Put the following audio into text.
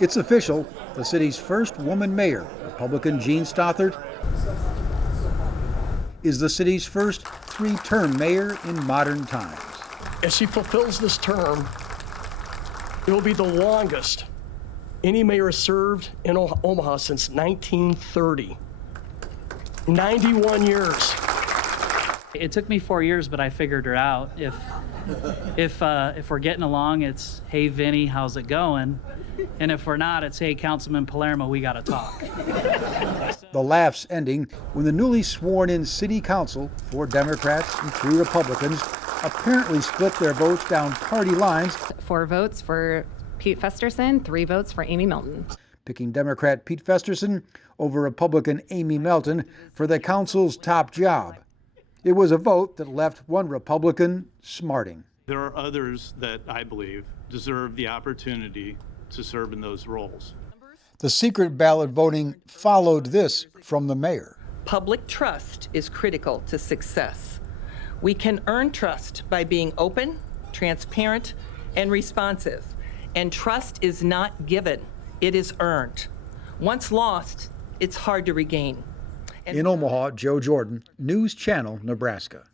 It's official. The city's first woman mayor, Republican Jean Stothert, is the city's first three-term mayor in modern times. As she fulfills this term, it will be the longest any mayor has served in Omaha since 1930. 91 years. It took me 4 years, but I figured her out. If we're getting along, it's, hey, Vinny, how's it going? And if we're not, it's, hey, Councilman Palermo, we got to talk. The laughs ending when the newly sworn-in city council, 4 Democrats and 3 Republicans, apparently split their votes down party lines. 4 votes for Pete Festerson, 3 votes for Amy Melton. Picking Democrat Pete Festerson over Republican Amy Melton for the council's top job. It was a vote that left one Republican smarting. There are others that I believe deserve the opportunity to serve in those roles. The secret ballot voting followed this from the mayor. Public trust is critical to success. We can earn trust by being open, transparent, and responsive. And trust is not given, it is earned. Once lost, it's hard to regain. In Omaha, Joe Jordan, News Channel, Nebraska.